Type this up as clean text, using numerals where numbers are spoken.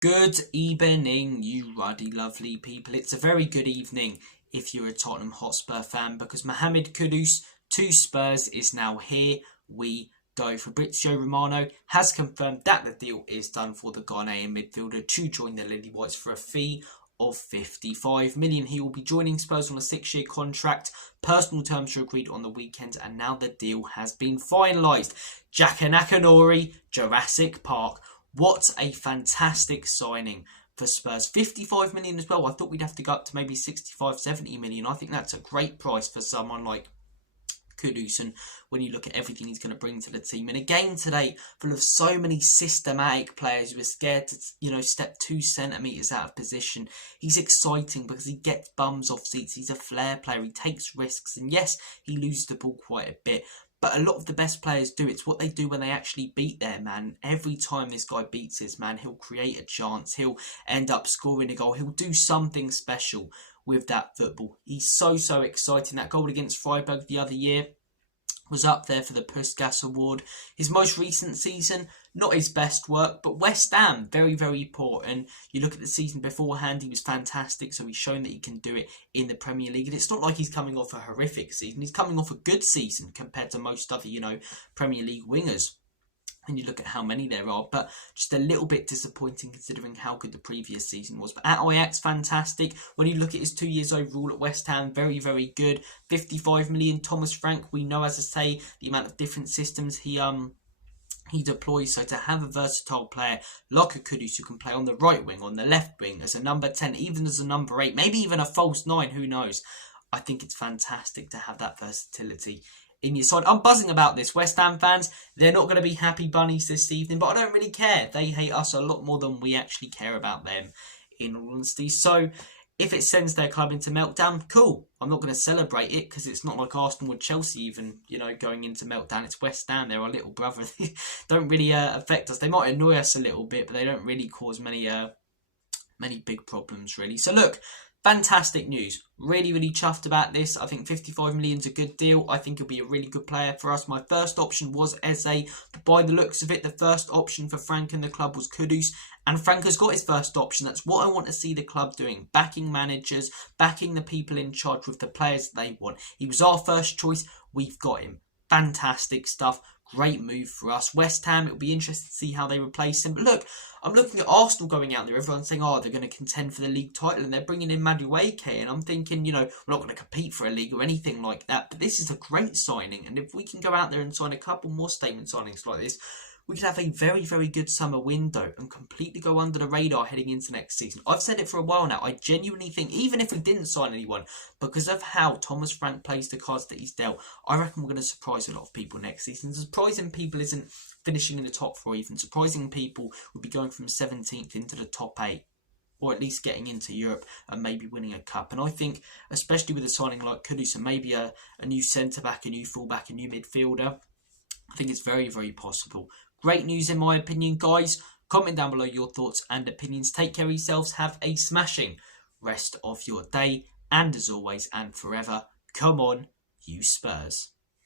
Good evening, you ruddy lovely people. It's a very good evening if you're a Tottenham Hotspur fan because Mohamed Kudus to Spurs is now here. We go. Fabrizio Romano has confirmed that the deal is done for the Ghanaian midfielder to join the Lily Whites for a fee of 55 million. He will be joining Spurs on a 6-year contract. Personal terms were agreed on the weekend and now the deal has been finalised. Jaka Nakanori, Jurassic Park. What a fantastic signing for Spurs. 55 million as well. I thought we'd have to go up to maybe 65, 70 million. I think that's a great price for someone like Kudus, and when you look at everything he's going to bring to the team in a game today full of so many systematic players who are scared to step 2 centimetres out of position, he's exciting because he gets bums off seats. He's a flair player, he takes risks, and yes, he loses the ball quite a bit, but a lot of the best players do. It's what they do when they actually beat their man. Every time this guy beats his man, he'll create a chance, he'll end up scoring a goal, he'll do something special with that football. He's so exciting. That goal against Freiburg the other year was up there for the Puskas Award. His most recent season, not his best work, but West Ham, very poor. And you look at the season beforehand, he was fantastic, so he's shown that he can do it in the Premier League. And it's not like he's coming off a horrific season. He's coming off a good season compared to most other, Premier League wingers. And you look at how many there are, but just a little bit disappointing considering how good the previous season was. But at Ajax, fantastic. When you look at his 2 years overall at West Ham, very good. 55 million. Thomas Frank, we know, as I say, the amount of different systems he deploys. So to have a versatile player like a Kudus who can play on the right wing, on the left wing, as a number 10, even as a number 8, maybe even a false 9, who knows? I think it's fantastic to have that versatility in your side. I'm buzzing about this. West Ham fans, they're not going to be happy bunnies this evening, but I don't really care. They hate us a lot more than we actually care about them, in all honesty. So if it sends their club into meltdown, cool. I'm not going to celebrate it because it's not like Arsenal or Chelsea even, going into meltdown. It's West Ham. They're our little brother. They don't really affect us. They might annoy us a little bit, but they don't really cause many big problems, really. So look, fantastic news. Really chuffed about this. I think 55 million is a good deal. I think he'll be a really good player for us. My first option was Eze, but by the looks of it, the first option for Frank and the club was Kudus, and Frank has got his first option. That's what I want to see the club doing. Backing managers, backing the people in charge with the players they want. He was our first choice. We've got him. Fantastic stuff. Great move for us. West Ham, it'll be interesting to see how they replace him. But look, I'm looking at Arsenal going out there. Everyone's saying, they're going to contend for the league title and they're bringing in Madueke. And I'm thinking, we're not going to compete for a league or anything like that. But this is a great signing. And if we can go out there and sign a couple more statement signings like this, we could have a very good summer window and completely go under the radar heading into next season. I've said it for a while now. I genuinely think, even if we didn't sign anyone, because of how Thomas Frank plays the cards that he's dealt, I reckon we're going to surprise a lot of people next season. Surprising people isn't finishing in the top 4 even. Surprising people would be going from 17th into the top 8. Or at least getting into Europe and maybe winning a cup. And I think, especially with a signing like Kudus and maybe a new centre-back, a new full-back, a new midfielder, I think it's very possible. Great news in my opinion, guys. Comment down below your thoughts and opinions. Take care of yourselves. Have a smashing rest of your day. And as always and forever, come on, you Spurs.